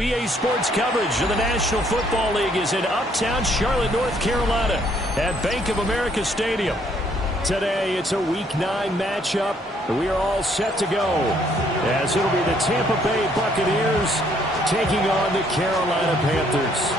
BA Sports coverage of the National Football League is in uptown Charlotte, North Carolina at Bank of America Stadium. Today, it's a Week 9 matchup. We are all set to go, as it'll be the Tampa Bay Buccaneers taking on the Carolina Panthers.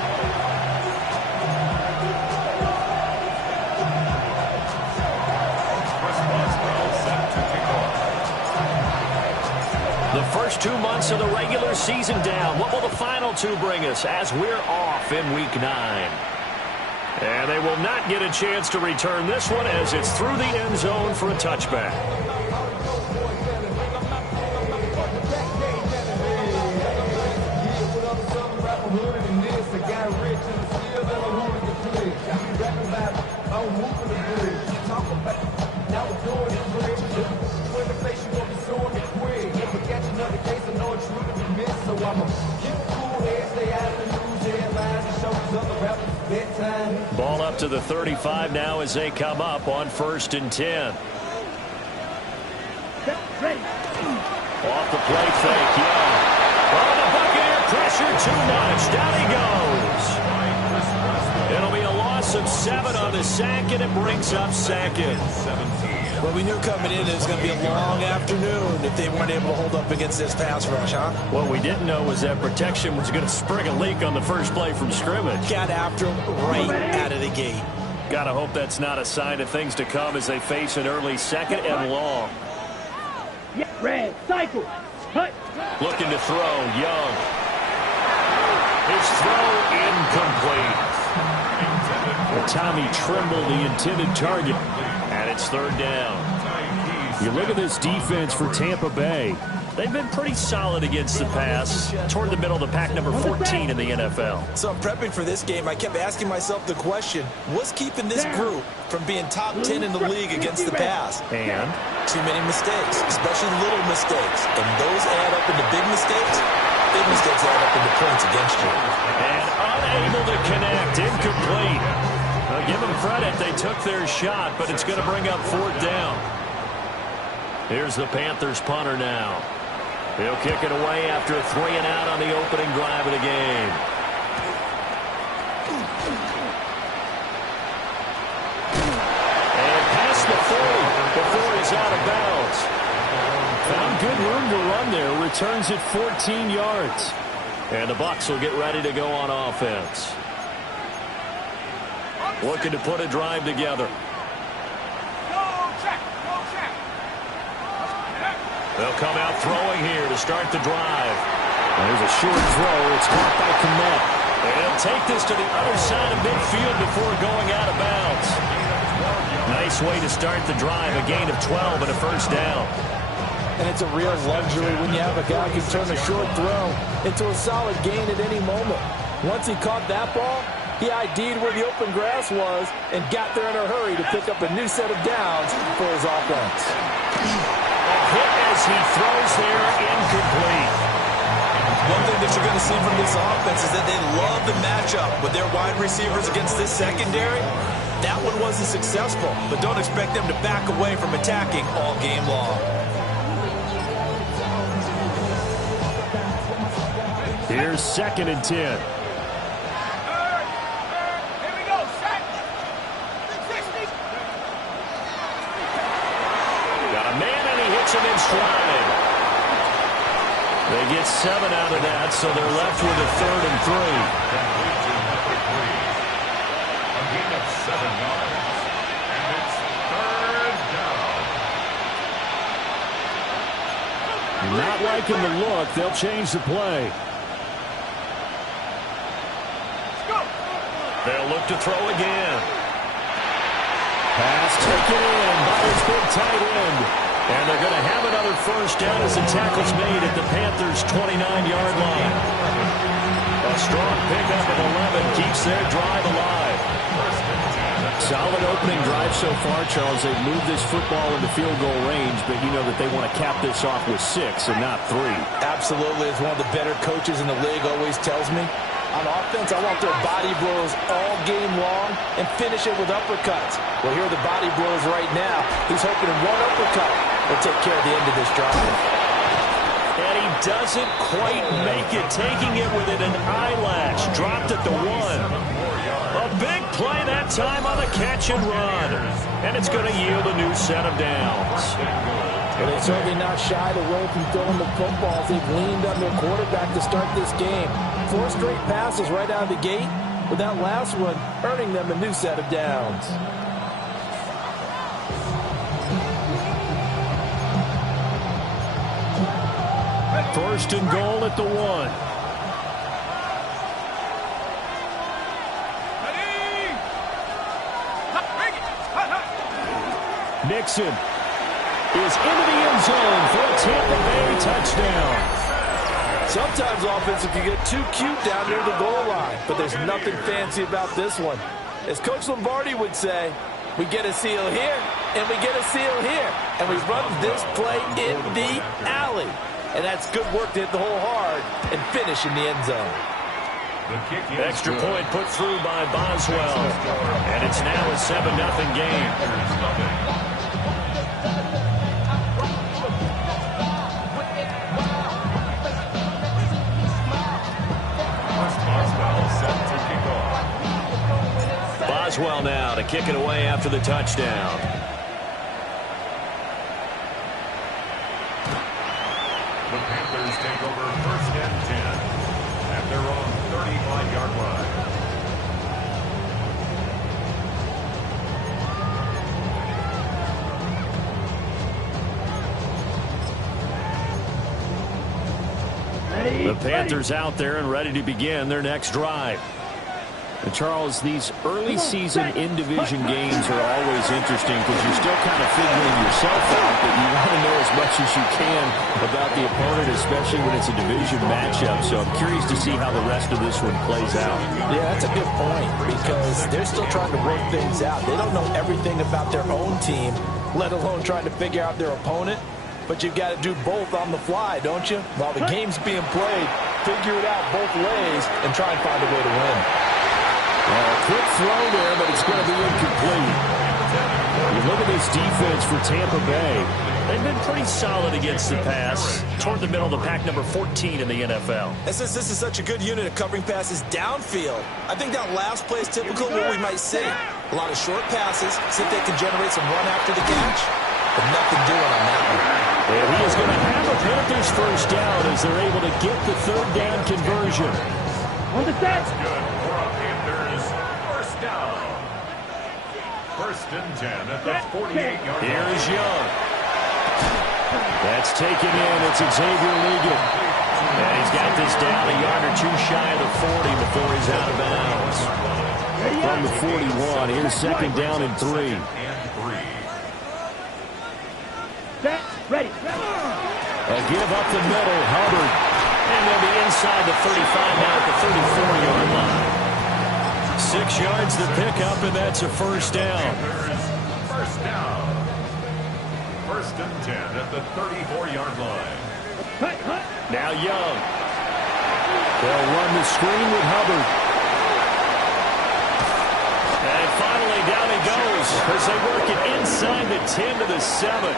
The first 2 months of the regular season down. What will the final 2 bring us as we're off in Week 9? And they will not get a chance to return this one as it's through the end zone for a touchback. Ball up to the 35 now as they come up on 1st and 10. Off the play fake, yeah. Oh, the Buccaneer pressure too much. Down he goes. It'll be a loss of 7 on the sack, and it brings up 2nd. Well, we knew coming in it was going to be a long afternoon if they weren't able to hold up against this pass rush, huh? What we didn't know was that protection was going to spring a leak on the first play from scrimmage. Got after him right out of the gate. Got to hope that's not a sign of things to come as they face an early 2nd and long. Red, cycle. Hut. Looking to throw, Young. His throw incomplete. Tommy Tremble, the intended target. And it's 3rd down. You look at this defense for Tampa Bay. They've been pretty solid against the pass. Toward the middle of the pack, number 14 in the NFL. So I'm prepping for this game. I kept asking myself the question, what's keeping this group from being top 10 in the league against the pass? And? Too many mistakes, especially little mistakes. And those add up into big mistakes. Big mistakes add up into points against you. And unable to connect. Incomplete. Well, give them credit. They took their shot, but it's going to bring up 4th down. Here's the Panthers punter now. He'll kick it away after a 3 and out on the opening drive of the game. And past the 40 before he's out of bounds. Found good room to run there. Returns it 14 yards. And the Bucs will get ready to go on offense. Looking to put a drive together. They'll come out throwing here to start the drive. There's a short throw. It's caught by Kmet. They'll take this to the other side of midfield before going out of bounds. Nice way to start the drive. A gain of 12 and a 1st down. And it's a real luxury when you have a guy who can turn a short throw into a solid gain at any moment. Once he caught that ball, he ID'd where the open grass was and got there in a hurry to pick up a new set of downs for his offense. Hit as he throws there, incomplete. One thing that you're going to see from this offense is that they love the matchup with their wide receivers against this secondary. That one wasn't successful, but don't expect them to back away from attacking all game long. Here's 2nd and 10. Him in stride. They get 7 out of that, so they're left with a 3rd and 3. A gain of 7 yards, and it's 3rd down. Not liking the look. They'll change the play. They'll look to throw again. Pass taken in by his big tight end. And they're going to have another 1st down as the tackle's made at the Panthers' 29-yard line. A strong pickup of 11 keeps their drive alive. Solid opening drive so far, Charles. They've moved this football into field goal range, but you know that they want to cap this off with 6 and not 3. Absolutely. As one of the better coaches in the league always tells me, on offense, I want their body blows all game long and finish it with uppercuts. Well, here are the body blows right now. He's hoping one uppercut will take care of the end of this drive. And he doesn't quite make it. Taking it within an eyelash. Dropped at the 1. A big play that time on the catch and run. And it's going to yield a new set of downs. Well, they're certainly not shied away from throwing the footballs. They've leaned on their quarterback to start this game. 4 straight passes right out of the gate, with that last one earning them a new set of downs. First and goal at the 1. Nixon is into the end zone for a Tampa Bay touchdown. Sometimes offense can get too cute down near the goal line, but there's nothing fancy about this one. As Coach Lombardi would say, we get a seal here, and we get a seal here, and we run this play in the alley. And that's good work to hit the hole hard and finish in the end zone. Extra point put through by Boswell. And it's now a 7-0 game. Boswell now to kick it away after the touchdown. The Panthers take over 1st and 10 at their own 35-yard line. The Panthers out there and ready to begin their next drive. And Charles, these early season in-division games are always interesting because you're still kind of figuring yourself out, but you want to know as much as you can about the opponent, especially when it's a division matchup. So I'm curious to see how the rest of this one plays out. Yeah, that's a good point because they're still trying to work things out. They don't know everything about their own team, let alone trying to figure out their opponent. But you've got to do both on the fly, don't you? While the game's being played, figure it out both ways and try and find a way to win. Well, a quick throw there, but it's going to be incomplete. You look at this defense for Tampa Bay. They've been pretty solid against the pass. Toward the middle of the pack, number 14 in the NFL. And since this is such a good unit of covering passes downfield, I think that last play is typical of what we might see. A lot of short passes, see if they can generate some run after the catch, but nothing doing on that one. And he is going to have a Panthers first down as they're able to get the 3rd down conversion. On the set. Good for a Panthers first down. 1st and 10 at the 48-yard line. Here's Young. That's taken in. It's Xavier Ligon. And he's got this down a yard or 2 shy of the 40 before he's out of bounds. From the 41, here's 2nd down and 3. Set. Ready. A give up the middle, Hubbard. And they'll be inside the 35 now at the 34-yard line. 6 yards to pick up, and that's a first down. First down. 1st and 10 at the 34-yard line. Now Young. They'll run the screen with Hubbard. And finally down he goes as they work it inside the 10 to the 7.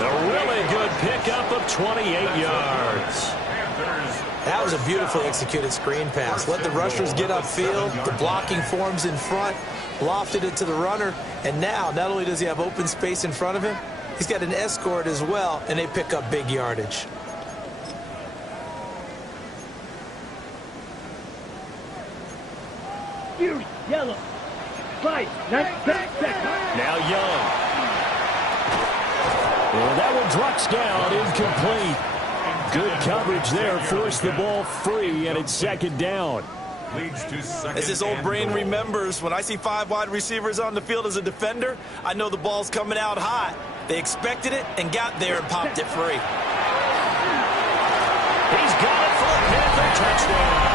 A really good pickup of 28 yards. That was a beautifully executed screen pass. Let the rushers get upfield. The blocking forms in front. Lofted it to the runner. And now, not only does he have open space in front of him, he's got an escort as well, and they pick up big yardage. Fury. Yellow. Right. 9 seconds. Now Young. And that one drops down, incomplete. Good coverage there, forced the ball free, and it's 2nd down. Leads to 2nd. As his old brain remembers, when I see 5 wide receivers on the field as a defender, I know the ball's coming out hot. They expected it and got there and popped it free. He's got it for a Panther touchdown.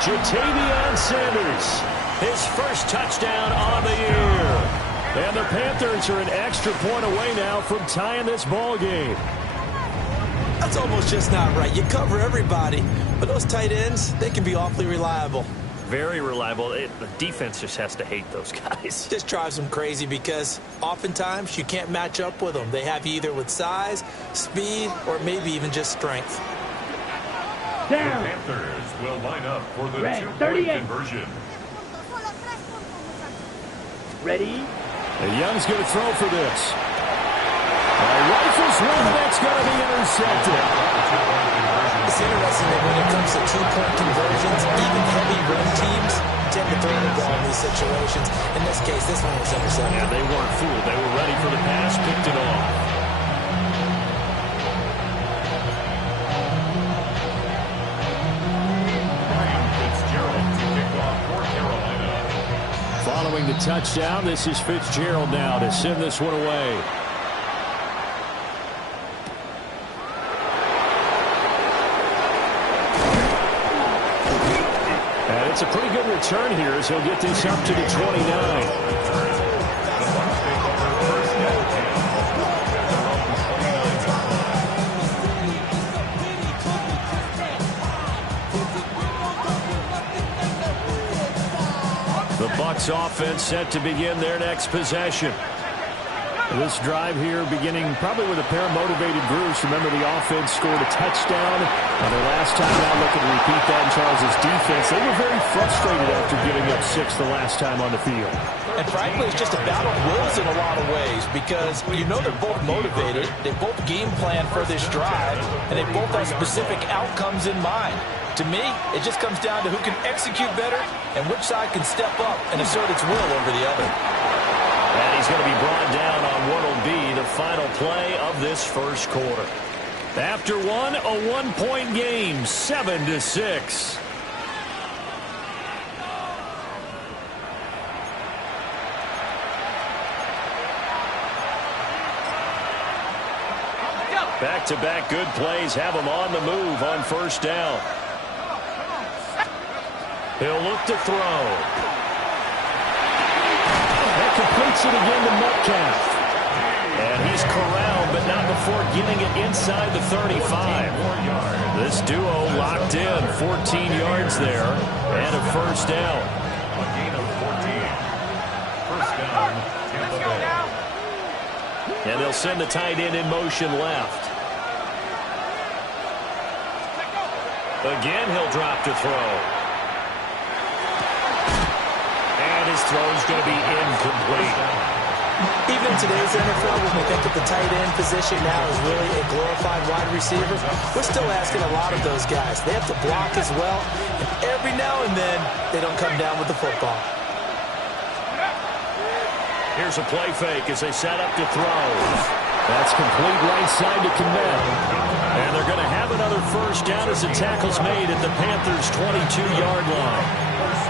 Jatavion Sanders, his first touchdown on the year. And the Panthers are an extra point away now from tying this ball game. That's almost just not right. You cover everybody, but those tight ends, they can be awfully reliable. Very reliable. The defense just has to hate those guys. Just drives them crazy because oftentimes you can't match up with them. They have you either with size, speed, or maybe even just strength. The Panthers will line up for the two-point conversion. Ready? Young's going to throw for this. Rifles one, and it's going to be intercepted. It's interesting that when it comes to two-point conversions, even heavy run teams tend to throw the ball in these situations. In this case, this one was intercepted. Yeah, they weren't fooled. They were ready for the pass, picked it off. Following the touchdown, this is Fitzgerald now to send this one away. And it's a pretty good return here as he'll get this up to the 29. The Bucs offense set to begin their next possession. This drive here beginning probably with a pair of motivated groups. Remember, the offense scored a touchdown. Their last time out, looking to repeat that in Charles' defense. They were very frustrated after giving up 6 the last time on the field. And frankly, it's just a battle of wills in a lot of ways because you know they're both motivated. They both game plan for this drive, and they both have specific outcomes in mind. To me, it just comes down to who can execute better and which side can step up and assert its will over the other. And he's going to be brought down on what will be the final play of this first quarter. After one, a one-point game, 7-6. Back-to-back good plays have him on the move on first down. He'll look to throw. That completes it again to Metcalf. And he's corralled, but not before getting it inside the 35. This duo locked in, 14 yards there, and a first down. A gain of 14. First down, Tampa Bay. And they'll send the tight end in motion left. Again, he'll drop to throw. His throw is going to be incomplete. Even in today's NFL, when we think that the tight end position now is really a glorified wide receiver, we're still asking a lot of those guys. They have to block as well, and every now and then, they don't come down with the football. Here's a play fake as they set up to throw. That's complete right side to Kmet. And they're going to have another first down as the tackle's made at the Panthers' 22-yard line.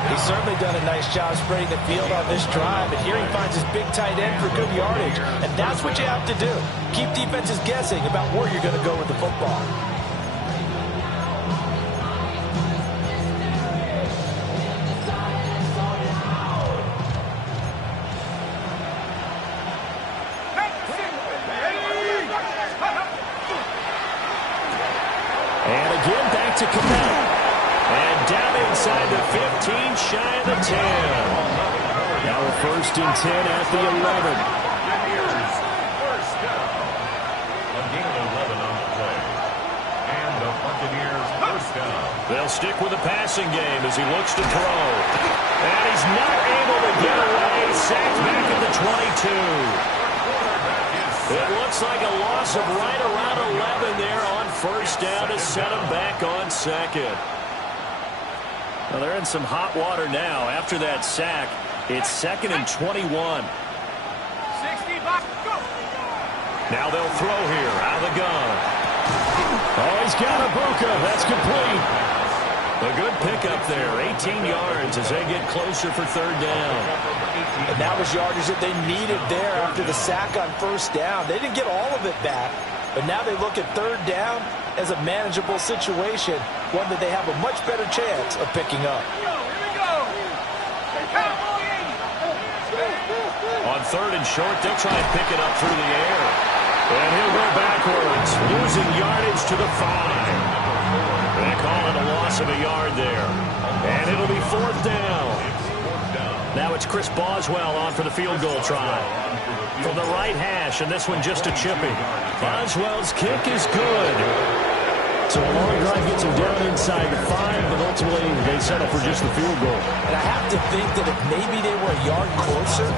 He's certainly done a nice job spreading the field on this drive, and here he finds his big tight end for good yardage. And that's what you have to do. Keep defenses guessing about where you're going to go with the football. And again, back to Kmet. And down inside the 15, shy of the 10. Now a 1st and 10 at the 11. Buccaneers, first down. A gain of 11 on the play. And the Buccaneers, first down. They'll stick with the passing game as he looks to throw. And he's not able to get away. Sacked back at the 22. It looks like a loss of right around 11 there on first down to set him back on second. Well, they're in some hot water now. After that sack, it's 2nd and 21. 60, go. Now they'll throw here out of the gun. Oh, he's got Ibuka. That's complete. A good pickup there. 18 yards as they get closer for 3rd down. And that was yardage that they needed there after the sack on first down. They didn't get all of it back, but now they look at 3rd down as a manageable situation, one that they have a much better chance of picking up. On 3rd and short, they'll try and pick it up through the air. And he'll go backwards, losing yardage to the 5. They call it a loss of a yard there. And it'll be 4th down. Now it's Chris Boswell on for the field goal try. From the right hash, and this one just a chipping. Boswell's kick is good. So a long drive gets him down inside the 5, but ultimately they settle for just the field goal. And I have to think that if maybe they were a yard closer,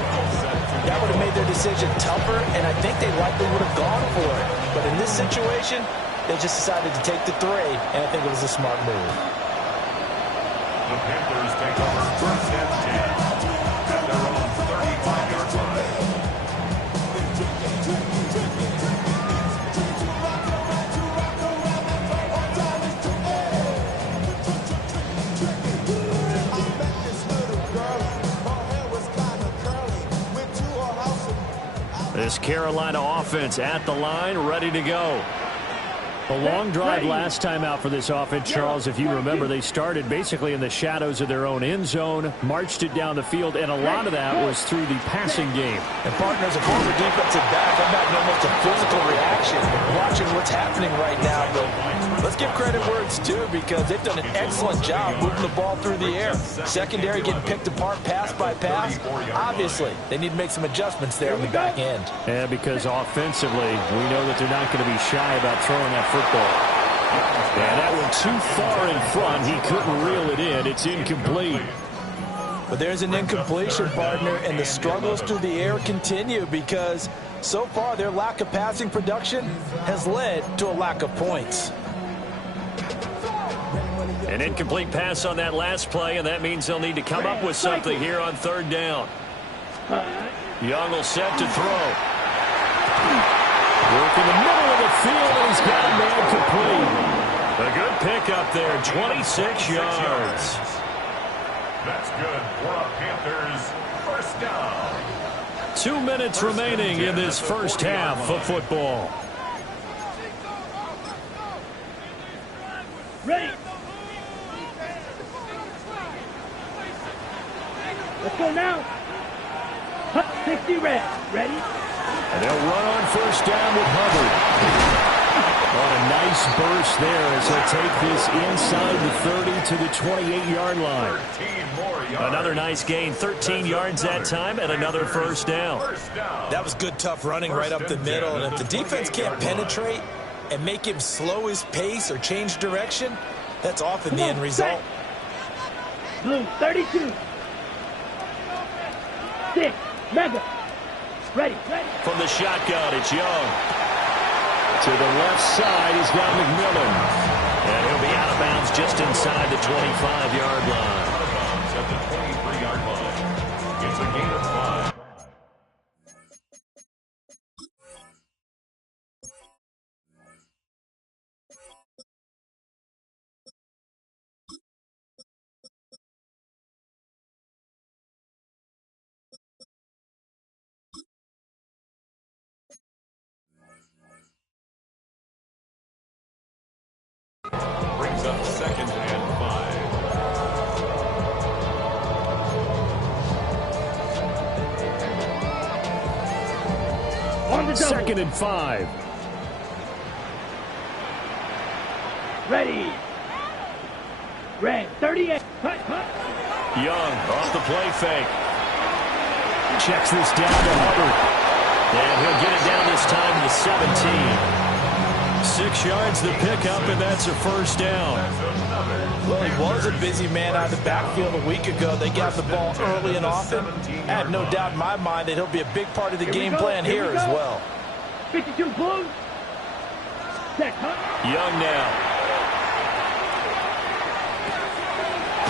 that would have made their decision tougher, and I think they likely would have gone for it. But in this situation, they just decided to take the 3, and I think it was a smart move. The Panthers take over 1st and 10 at their own 35-yard line. This Carolina offense at the line, ready to go. A long drive last time out for this offense, Charles. If you remember, they started basically in the shadows of their own end zone, marched it down the field, and a lot of that was through the passing game. And partners, a former defensive back, I'm having almost a physical reaction watching what's happening right now. But let's give credit where it's due, because they've done an excellent job moving the ball through the air. Secondary getting picked apart pass by pass. Obviously, they need to make some adjustments there on the back end. Yeah, because offensively, we know that they're not going to be shy about throwing that football. And that one too far in front. He couldn't reel it in. It's incomplete. But there's an incompletion, partner, and the struggles through the air continue, because so far their lack of passing production has led to a lack of points. An incomplete pass on that last play, and that means they'll need to come up with something here on 3rd down. Young will set to throw. Work in the middle of the field, and he's got a man complete. A good pickup there, 26 yards. That's good for a Panthers 1st down. 2 minutes remaining in this first half of football. Ready. Let's go now. 60 red. Ready? And they'll run on 1st down with Hubbard. On a nice burst there as he'll take this inside the 30 to the 28-yard line. 13 more yards. Another nice gain, 13 yards that time, and another 1st down. That was good, tough running right up the middle, and if the defense can't penetrate and make him slow his pace or change direction, that's often the end result. Blue, 32. 6, mega. Ready. From the shotgun, it's Young. To the left side, he's got McMillan. And he'll be out of bounds just inside the 25-yard line. Out of bounds at the 23-yard line. It's a gain of 5. Brings up 2nd and 5. On the double. 2nd and 5. Ready. Red, 38. Young off the play fake. Checks this down to Hubbard. And he'll get it down this time to the 17. 6 yards the pickup, and that's a 1st down. Well, he was a busy man out of the backfield a week ago. They got the ball early and often. I have no doubt in my mind that he'll be a big part of the game plan here as well. 52 blue. Set, Young now.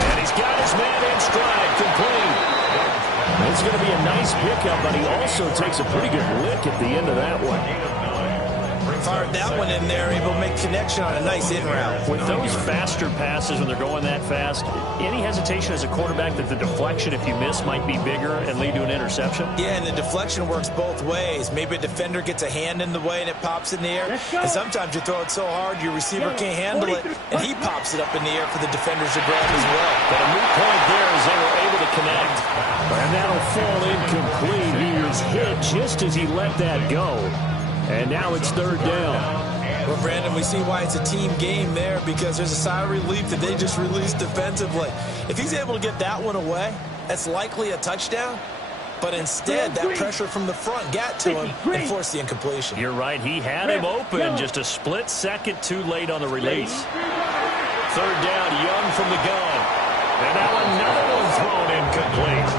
And he's got his man in stride, complete. It's going to be a nice pickup, but he also takes a pretty good lick at the end of that one. Fired that one in there, able to make connection on a nice in route. With those faster passes, when they're going that fast, any hesitation as a quarterback that the deflection, if you miss, might be bigger and lead to an interception? Yeah, and the deflection works both ways. Maybe a defender gets a hand in the way and it pops in the air. And sometimes you throw it so hard your receiver can't handle it, and he pops it up in the air for the defenders to grab as well. But a moot point there as they were able to connect. And that'll fall incomplete. He was hit just as he let that go. And now it's 3rd down. Well, Brandon, we see why it's a team game there, because there's a sigh of relief that they just released defensively. If he's able to get that one away, that's likely a touchdown. But instead, that pressure from the front got to him and forced the incompletion. You're right. He had him open, just a split second too late on the release. Third down, Young from the gun. And now another one thrown incomplete.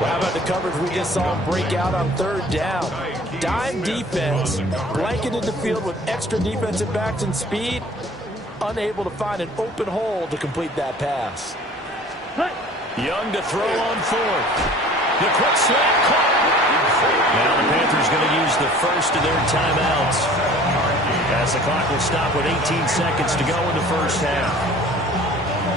Well, how about the coverage we just saw break out on third down? Dime defense, blanketed the field with extra defensive backs and speed, unable to find an open hole to complete that pass. Young to throw on fourth. The quick slant caught. Now the Panthers going to use the first of their timeouts, as the clock will stop with 18 seconds to go in the first half.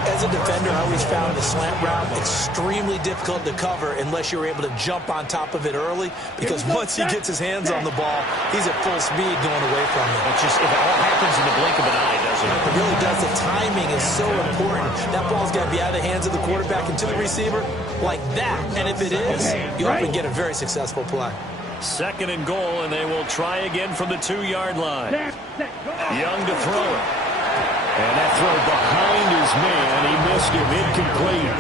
As a defender, I always found the slant route extremely difficult to cover unless you're able to jump on top of it early, because once he gets his hands on the ball, he's at full speed going away from it. It's just, it all happens in the blink of an eye, doesn't it? It really does. The timing is so important. That ball's got to be out of the hands of the quarterback and to the receiver like that. And if it is, you often get a very successful play. Second and goal, and they will try again from the 2-yard line. Young to throw it. And that throw behind his man, he missed him, incomplete.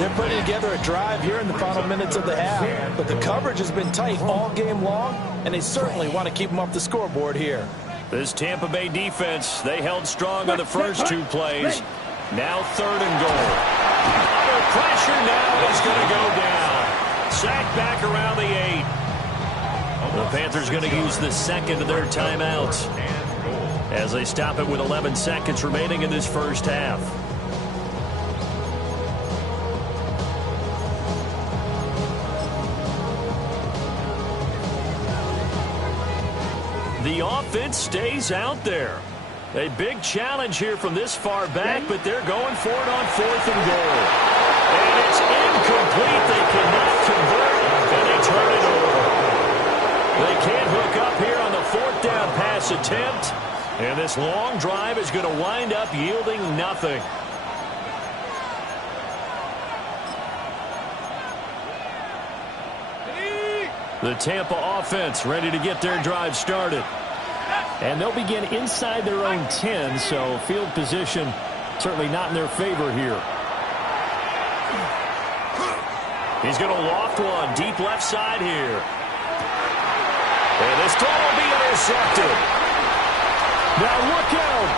They're putting together a drive here in the final minutes of the half, but the coverage has been tight all game long, and they certainly want to keep them off the scoreboard here. This Tampa Bay defense, they held strong on the first two plays. Now third and goal. The pressure now is going to go down. Sacked back around the 8. The Panthers going to use the second of their timeouts, as they stop it with 11 seconds remaining in this first half. The offense stays out there. A big challenge here from this far back, but they're going for it on fourth and goal. And it's incomplete. They cannot convert, and they turn it over. They can't hook up here on the fourth down pass attempt. And this long drive is going to wind up yielding nothing. The Tampa offense ready to get their drive started. And they'll begin inside their own 10, so field position certainly not in their favor here. He's going to loft one deep left side here. And this throw will be intercepted. Now look out.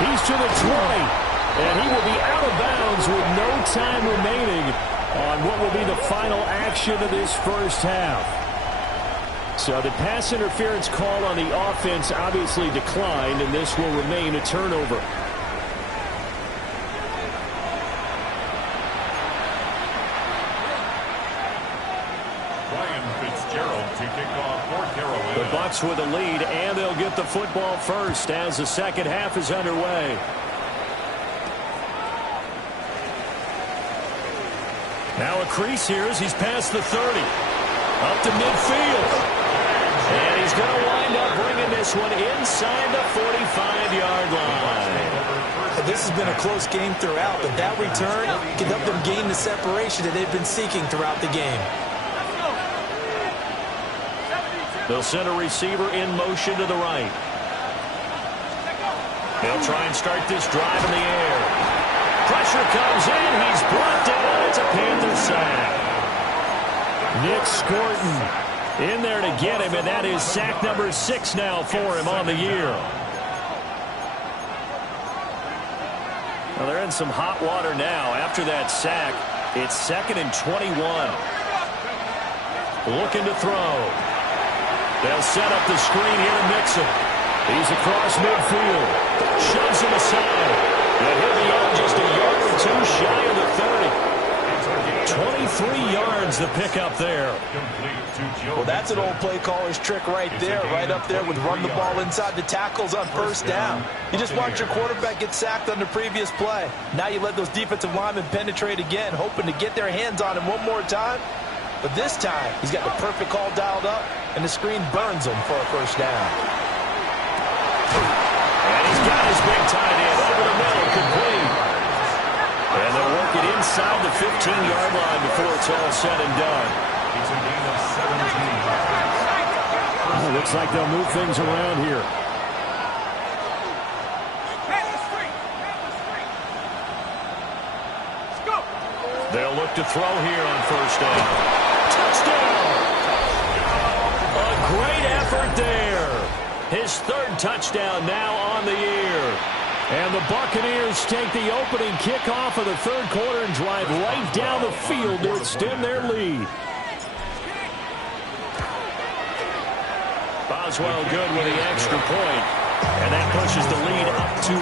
He's to the 20, and he will be out of bounds with no time remaining on what will be the final action of this first half. So the pass interference call on the offense obviously declined, and this will remain a turnover. The Bucs with a lead, and they'll get the football first as the second half is underway. Now a crease here as he's past the 30. Up to midfield. And he's going to wind up bringing this one inside the 45-yard line. This has been a close game throughout, but that return can help them gain the separation that they've been seeking throughout the game. They'll send a receiver in motion to the right. They'll try and start this drive in the air. Pressure comes in. He's brought down. It's a Panther sack. Nick Scorton in there to get him, and that is sack number 6 now for him on the year. Well, they're in some hot water now. After that sack, it's 2nd and 21. Looking to throw. They'll set up the screen here to Mixon. He's across midfield. Shoves him aside. And he'll be on just a yard or two shy of the 30. 23 yards to pick up there. Well, that's an old play caller's trick right there. Right up there with run the ball inside the tackles on first down. You just watch your quarterback get sacked on the previous play. Now you let those defensive linemen penetrate again, hoping to get their hands on him one more time. But this time, he's got the perfect call dialed up, and the screen burns him for a first down. And he's got his big tight end over the middle, complete. And they'll work it inside the 15-yard line before it's all said and done. It's a gain of 17. Well, looks like they'll move things around here. They'll look to throw here on first down. Touchdown! A great effort there. His third touchdown now on the year. And the Buccaneers take the opening kickoff of the third quarter and drive right down the field to extend their lead. Boswell good with the extra point. And that pushes the lead up to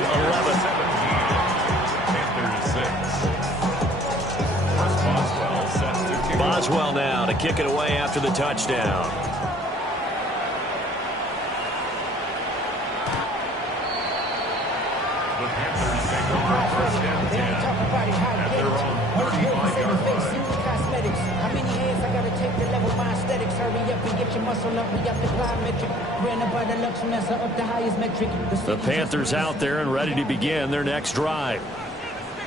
11. Boswell now to kick it away after the touchdown. The Panthers take over first and 10 at their own 35-yard line. How many hands I gotta take to level my aesthetics? Hurry up and get your muscle up. We up the plyometric. Ran about the Lux Mesa up the highest metric. The Panthers out there and ready to begin their next drive.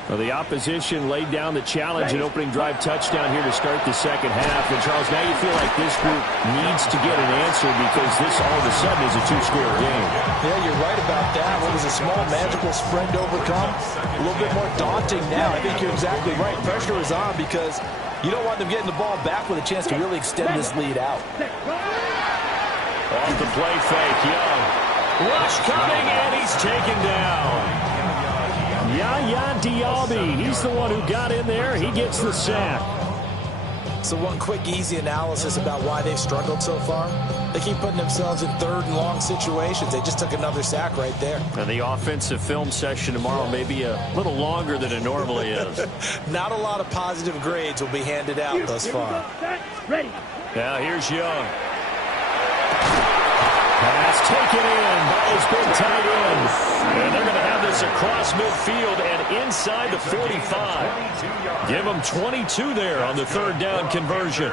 Well, the opposition laid down the challenge and opening drive touchdown here to start the second half. And, Charles, now you feel like this group needs to get an answer because this all of a sudden is a two-score game. Yeah, you're right about that. What was a small magical spread to overcome? A little bit more daunting now. I think you're exactly right. Pressure is on because you don't want them getting the ball back with a chance to really extend this lead out. Off the play fake, Young. Rush coming, and he's taken down. Yaya Diaby, he's the one who got in there. He gets the sack. So one quick, easy analysis about why they've struggled so far. They keep putting themselves in third and long situations. They just took another sack right there. And the offensive film session tomorrow may be a little longer than it normally is. Not a lot of positive grades will be handed out thus far. Ready. Now here's Young. Pass taken in by his big tight end. And they're going to have this across midfield and inside the 45. Give them 22 there on the third down conversion.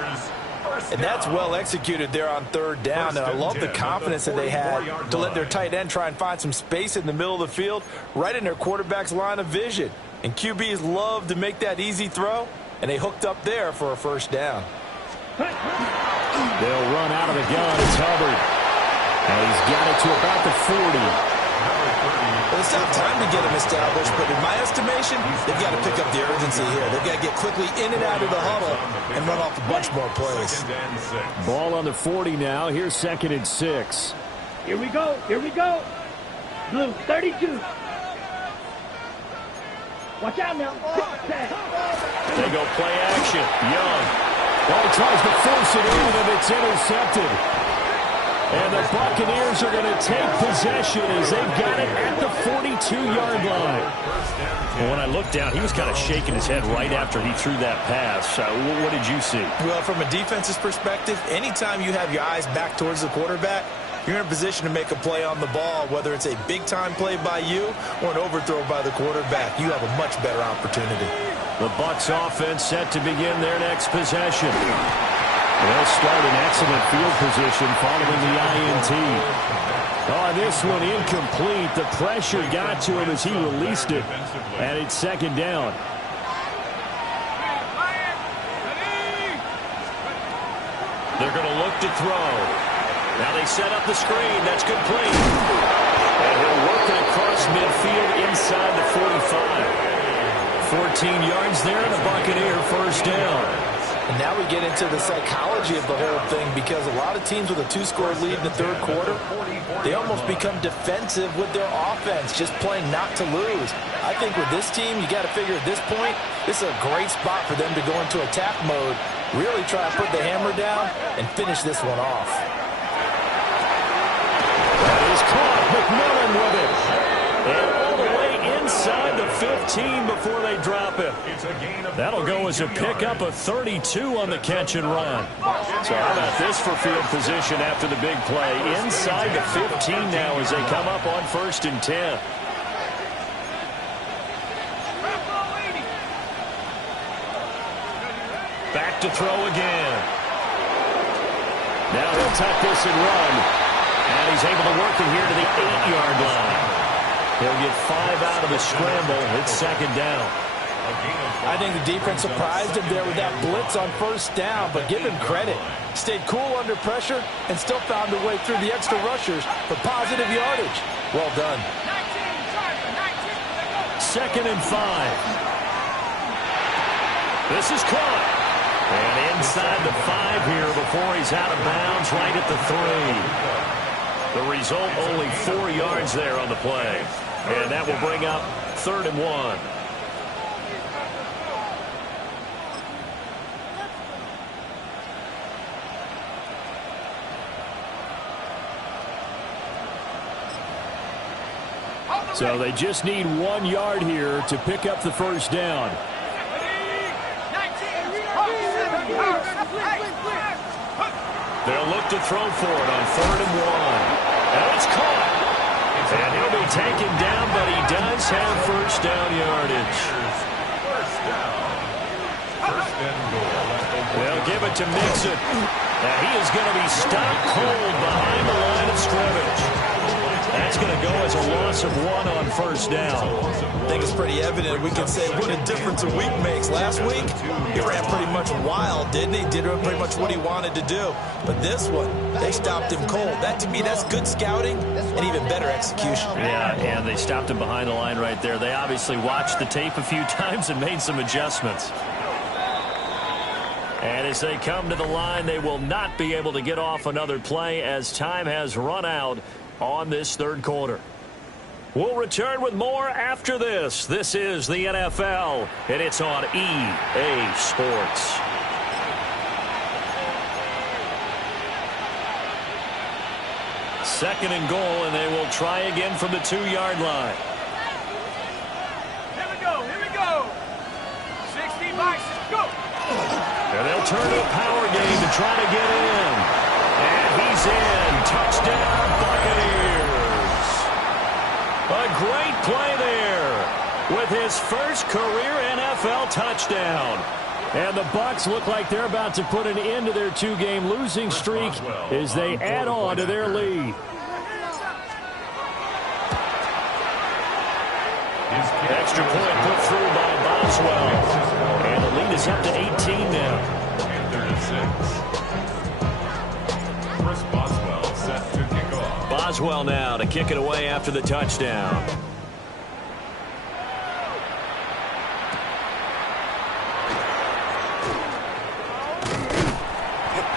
And that's well executed there on third down. And I love the confidence that they had to let their tight end try and find some space in the middle of the field, right in their quarterback's line of vision. And QBs love to make that easy throw, and they hooked up there for a first down. They'll run out of the gun. It's Hubbard. And he's got it to about the 40. Well, it's not time to get him established, but in my estimation, they've got to pick up the urgency here. They've got to get quickly in and out of the huddle and run off a bunch more plays. Ball on the 40 now. Here's 2nd and 6. Here we go. Here we go. Blue, 32. Watch out now. They go play action. Young. Ball tries to force it in, and it's intercepted. And the Buccaneers are going to take possession as they've got it at the 42-yard line. Well, when I looked down, he was kind of shaking his head right after he threw that pass. What did you see? Well, from a defense's perspective, anytime you have your eyes back towards the quarterback, you're in a position to make a play on the ball, whether it's a big-time play by you or an overthrow by the quarterback. You have a much better opportunity. The Bucs offense set to begin their next possession. They'll start in excellent field position following the INT. Oh, this one incomplete. The pressure got to him as he released it, and it's 2nd down. They're going to look to throw. Now they set up the screen. That's complete. And he'll work it across midfield inside the 45. 14 yards there, and a Buccaneer first down. And now we get into the psychology of the whole thing, because a lot of teams with a two-score lead in the third quarter, they almost become defensive with their offense, just playing not to lose. I think with this team, you got to figure at this point, this is a great spot for them to go into attack mode, really try to put the hammer down and finish this one off. That is caught. McMillan with it. And all the way inside the 15 before they drop it. That'll go as a pickup of 32 on the catch and run. So how about this for field position after the big play? Inside the 15 now as they come up on 1st and 10. Back to throw again. Now he'll tuck this and run. And he's able to work it here to the 8-yard line. He'll get 5 out of the scramble. It's 2nd down. I think the defense surprised him there with that blitz on first down, but give him credit. Stayed cool under pressure and still found a way through the extra rushers for positive yardage. Well done. 2nd and 5. This is caught. And inside the 5 here before he's out of bounds right at the 3. The result, only 4 yards there on the play. And that will bring up 3rd and 1. So they just need 1 yard here to pick up the first down. They'll look to throw for it on 3rd and 1. And it's caught. And he'll be taken down, but he does have first down yardage. They'll give it to Mixon. Now he is going to be stopped cold behind the line of scrimmage. That's going to go as a loss of 1 on first down. I think it's pretty evident. We can say what a difference a week makes. Last week, he ran pretty much wild, didn't he? Did pretty much what he wanted to do. But this one, they stopped him cold. That, to me, that's good scouting and even better execution. Yeah, and they stopped him behind the line right there. They obviously watched the tape a few times and made some adjustments. And as they come to the line, they will not be able to get off another play as time has run out on this 3rd quarter. We'll return with more after this. This is the NFL, and it's on EA Sports. Second and goal, and they will try again from the 2-yard line. Here we go. 60 boxes, go. And they'll turn to a power game to try to get in. And he's in. Touchdown, Buccaneers. A great play there with his first career NFL touchdown. And the Bucs look like they're about to put an end to their 2-game losing streak as they add on to their lead. Extra point put through by Boswell. And the lead is up to 18 now. Chris Boswell set to kick off. Boswell now to kick it away after the touchdown.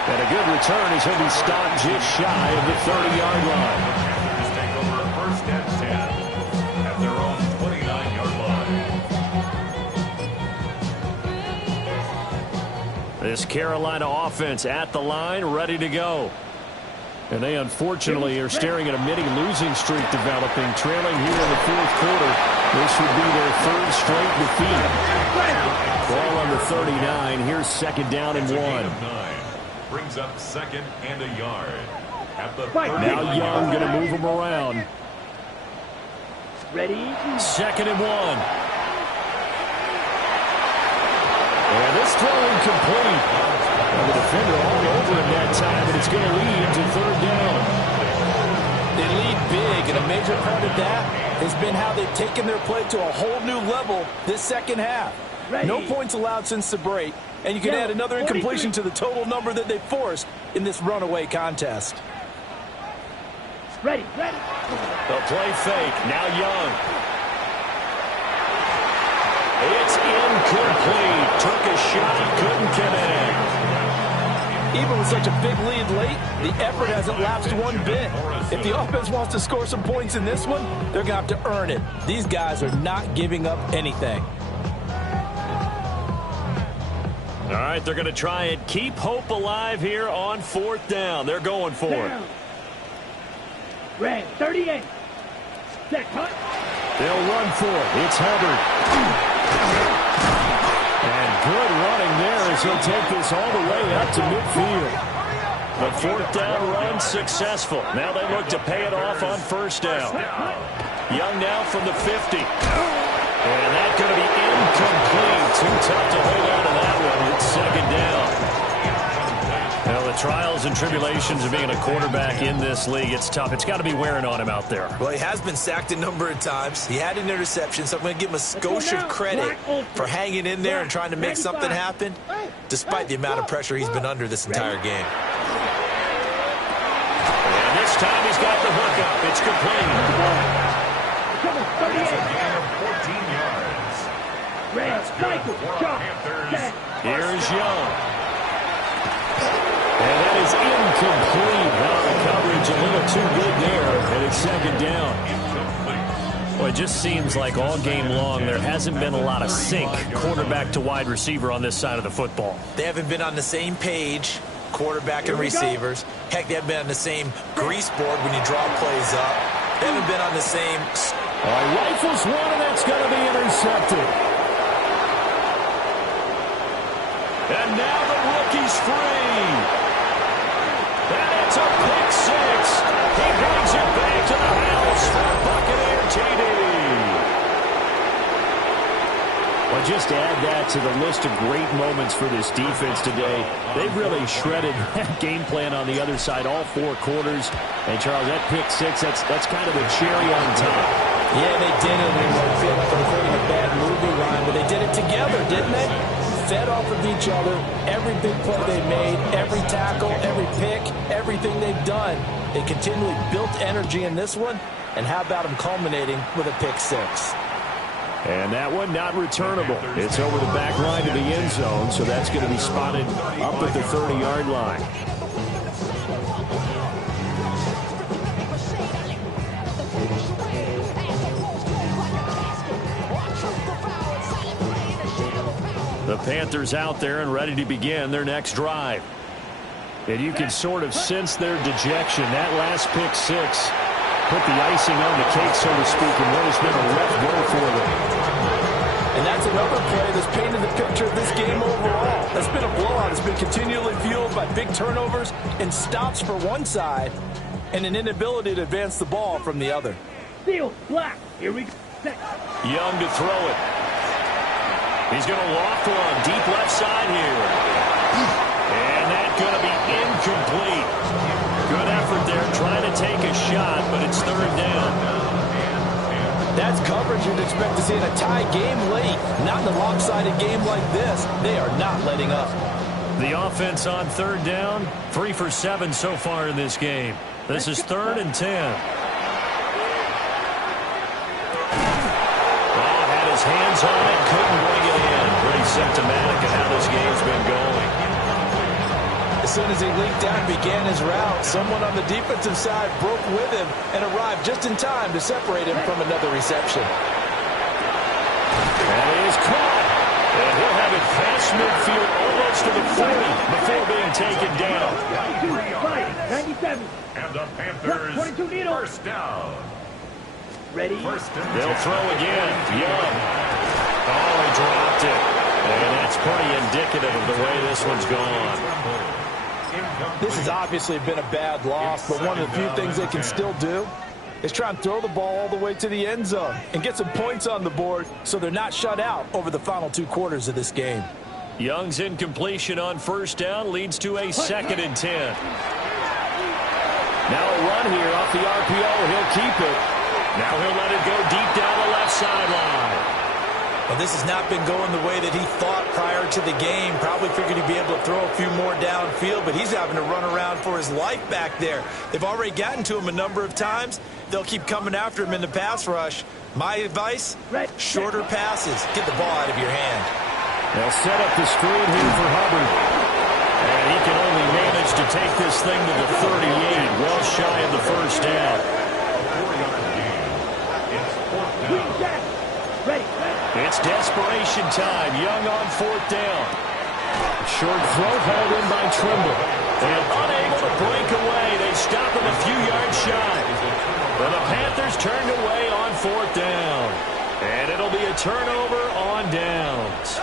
And a good return as he'll be stopped just shy of the 30-yard line. Just take over 1st and 10 at their own 29-yard line. This Carolina offense at the line, ready to go. And they unfortunately are staring at a mini losing streak developing, trailing here in the 4th quarter. This would be their 3rd straight defeat. Ball on the 39. Here's 2nd down and 1. Brings up 2nd and a yard. At the Now Young going to move him around. Ready? 2nd and 1. And this throw incomplete. And the defender all over him that time, and it's going to lead to 3rd down. They lead big, and a major part of that has been how they've taken their play to a whole new level this 2nd half. No points allowed since the break, and you can add another incompletion to the total number that they forced in this runaway contest. Ready. The play fake. Now Young. It's incomplete. Took a shot, couldn't connect. Even with such a big lead late, the effort hasn't lapsed one bit. If the offense wants to score some points in this one, they're going to have to earn it. These guys are not giving up anything. All right, they're going to try and keep hope alive here on 4th down. They're going for it. Red 38. Set cut. They'll run for it. It's Hubbard. And good running there as he'll take this all the way up to midfield. The 4th down run successful. Now they look to pay it off on 1st down. Young now from the 50. And that's going to be incomplete. Too tough to hold on to that one. It's 2nd down. Well, the trials and tribulations of being a quarterback in this league, it's tough. It's got to be wearing on him out there. Well, he has been sacked a number of times. He had an interception, so I'm going to give him a skosh of credit for hanging in there and trying to make something happen, despite the amount of pressure he's been under this entire game. And this time he's got the hook up. It's complete. That's a gain of 14 yards. That's good for Panthers. Here's Young. And that is incomplete. Now the coverage a little too good there, and it's second down. Well, it just seems like all game long there hasn't been a lot of sync quarterback to wide receiver on this side of the football. They haven't been on the same page, quarterback and receivers. Heck, they haven't been on the same grease board when you draw plays up. They haven't been on the same... All right, rifles one, and that's going to be intercepted. And now the rookie's free. And it's a pick six. He brings it back to the house for a Buccaneer TD. Well, just add that to the list of great moments for this defense today. They've really shredded that game plan on the other side all four quarters. And, Charles, that pick six, that's kind of the cherry on top. Yeah, they did it. I feel like I'm quoting a bad movie line, but they did it together, didn't they? Fed off of each other, every big play they made, every tackle, every pick, everything they've done. They continually built energy in this one, and how about them culminating with a pick six? And that one not returnable. It's over the back line to the end zone, so that's going to be spotted up at the 30-yard line. The Panthers out there and ready to begin their next drive. And you can sort of sense their dejection. That last pick six put the icing on the cake, so to speak, and what has been a rough go for them. And that's another play that's painted the picture of this game overall. That's been a blowout. It's been continually fueled by big turnovers and stops for one side and an inability to advance the ball from the other. Field, black. Here we go. Young to throw it. He's going to loft one deep left side here. And that's going to be incomplete. Good effort there trying to take a shot, but it's third down. That's coverage you'd expect to see in a tie game late. Not in a lopsided game like this. They are not letting up. The offense on third down, 3 for 7 so far in this game. This is 3rd and 10. Hands on it, couldn't bring it in. Pretty symptomatic of how this game's been going. As soon as he leaked out and began his route, someone on the defensive side broke with him and arrived just in time to separate him from another reception. That is caught. And he'll have it past midfield almost to the 40 before being taken down. 97. And the Panthers 22 first down. Ready? They'll throw again. Young. Oh, he dropped it. And that's pretty indicative of the way this one's gone. This has obviously been a bad loss, but one of the few things they can still do is try and throw the ball all the way to the end zone and get some points on the board so they're not shut out over the final 2 quarters of this game. Young's incompletion on first down leads to a 2nd and 10. Now a run here off the RPO. He'll keep it. Now he'll let it go deep down the left sideline. Well, this has not been going the way that he thought prior to the game. Probably figured he'd be able to throw a few more downfield, but he's having to run around for his life back there. They've already gotten to him a number of times. They'll keep coming after him in the pass rush. My advice, shorter passes. Get the ball out of your hand. They'll set up the screen here for Hubbard. And he can only manage to take this thing to the 38, well shy of the first down. It's desperation time. Young on 4th down. Short throw hauled in by Trimble. And unable to break away. They stop him a few yards shy. But the Panthers turned away on 4th down. And it'll be a turnover on downs.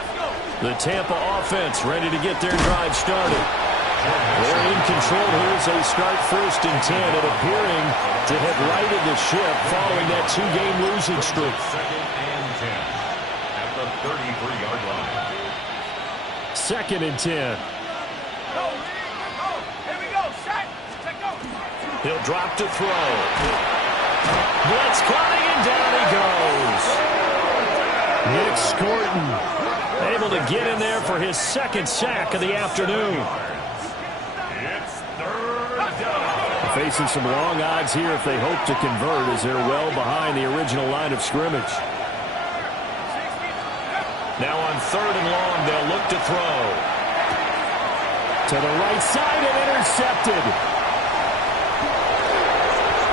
The Tampa offense ready to get their drive started. They're in control here as they start 1st and 10 and appearing to have righted the ship following that 2-game losing streak. 2nd and 10 at the 33-yard line. 2nd and 10. He'll drop to throw. Blitz coming, and down he goes. Nick Scorton able to get in there for his second sack of the afternoon. It's third down. Facing some long odds here if they hope to convert, as they're well behind the original line of scrimmage. Now on 3rd and long, they'll look to throw. To the right side and intercepted.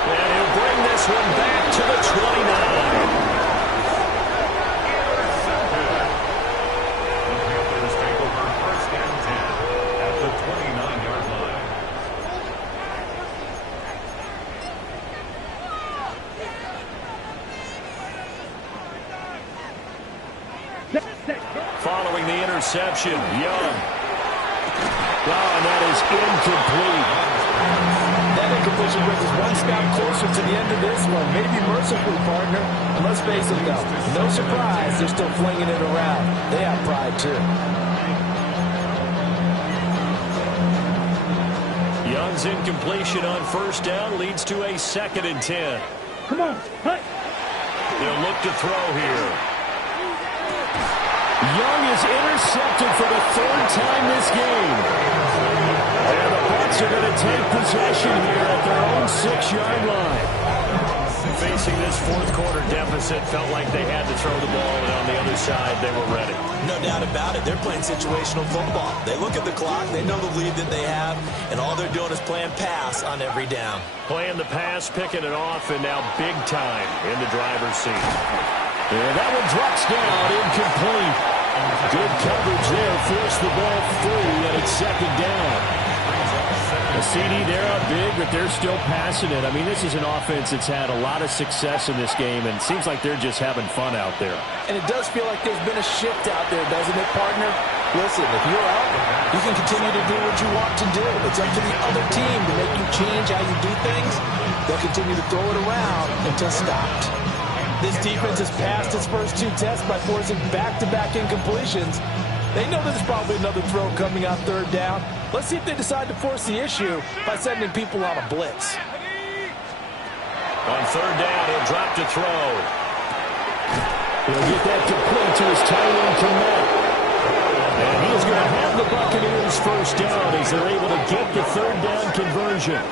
And he'll bring this one back to the 29. Panthers take over first and 10 at the 29-yard line. Following the interception, Young. Oh, and that is incomplete. That incompletion brings us one step closer to the end of this one. Maybe mercifully, partner. And let's face it, though. No surprise, they're still flinging it around. They have pride, too. Young's incompletion on first down leads to a 2nd and 10. Come on, hut. They'll look to throw here. Young is intercepted for the 3rd time this game. And the Bucs are going to take possession here at their own 6-yard line. Facing this 4th quarter deficit, felt like they had to throw the ball, and on the other side, they were ready. No doubt about it. They're playing situational football. They look at the clock. They know the lead that they have, and all they're doing is playing pass on every down. Playing the pass, picking it off, and now big time in the driver's seat. And that one drops down, incomplete. Good coverage there, forced the ball free, and it's 2nd down. The CD, they're up big, but they're still passing it. I mean, this is an offense that's had a lot of success in this game, and it seems like they're just having fun out there. And it does feel like there's been a shift out there, doesn't it, partner? Listen, if you're out, you can continue to do what you want to do. It's up to the other team to make you change how you do things. They'll continue to throw it around until stopped. This defense has passed its first 2 tests by forcing back-to-back incompletions. They know there's probably another throw coming on 3rd down. Let's see if they decide to force the issue by sending people on a blitz. On 3rd down, he'll drop to throw. He'll get that complete to his tight end, Komet. And he's going to have the Buccaneers first down as they're able to get the 3rd down conversion.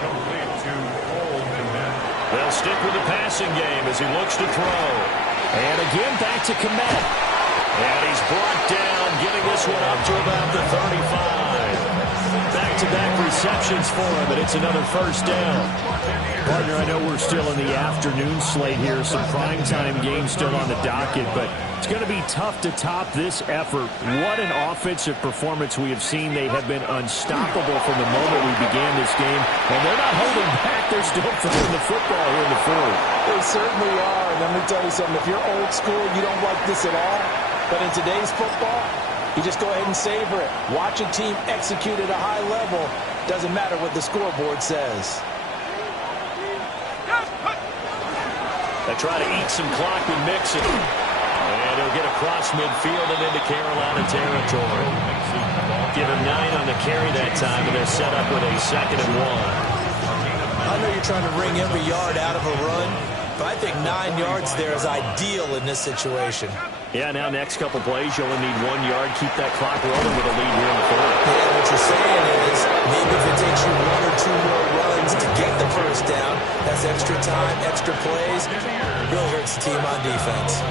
They'll stick with the passing game as he looks to throw. And again, back to Komet. And he's brought down, getting this one up to about the 35. Back-to-back receptions for him, and it's another first down. Partner, I know we're still in the afternoon slate here, some primetime games still on the docket, but it's going to be tough to top this effort. What an offensive performance we have seen. They have been unstoppable from the moment we began this game, and they're not holding back. They're still throwing the football here in the 4th. They certainly are, and let me tell you something. If you're old school, you don't like this at all. But in today's football, you just go ahead and savor it. Watch a team execute at a high level. Doesn't matter what the scoreboard says. They try to eat some clock with Mixon. And he'll get across midfield and into Carolina territory. Give him 9 on the carry that time, and they're set up with a 2nd and 1. I know you're trying to wring every yard out of a run, but I think 9 yards there is ideal in this situation. Yeah, now next couple plays, you only need 1 yard. Keep that clock rolling with a lead here in the 4th. Yeah, what you're saying is maybe if it takes you 1 or 2 more runs to get the first down, that's extra time, extra plays, really hurts the team on defense.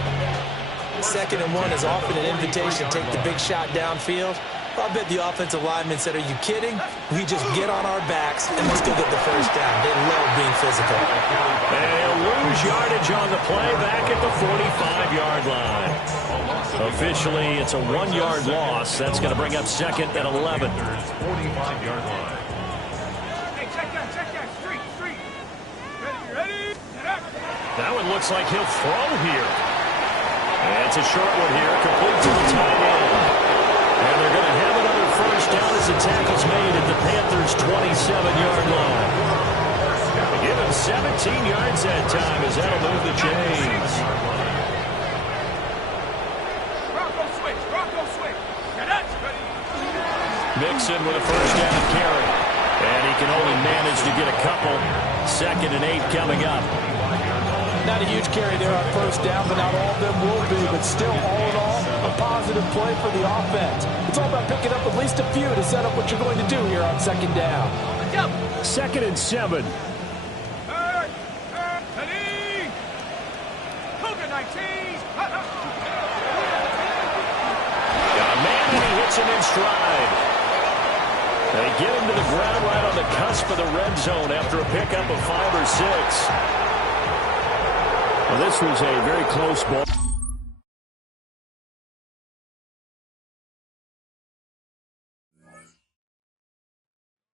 2nd and 1 is often an invitation to take the big shot downfield. I bet the offensive lineman said, are you kidding? We just get on our backs and let's go get the first down. They love being physical. And he'll lose yardage on the play back at the 45-yard line. Officially, it's a 1-yard loss. That's going to bring up 2nd and 11. 45-yard line. Hey, check that, street. Ready? That one looks like he'll throw here. And it's a short one here, complete to the tight end. And they're going to have another first down as the tackle's made at the Panthers' 27-yard line. Give him 17 yards that time as that'll move the chains. Rocco switch. Mixon with a first down carry. And he can only manage to get a couple. 2nd and 8 coming up. Not a huge carry there on first down, but not all of them will be. But still, all in all, a positive play for the offense. It's all about picking up at least a few to set up what you're going to do here on 2nd down. 2nd and 7. Got a man, and he hits him in stride. They get him to the ground right on the cusp of the red zone after a pickup of 5 or 6. Well, this was a very close ball.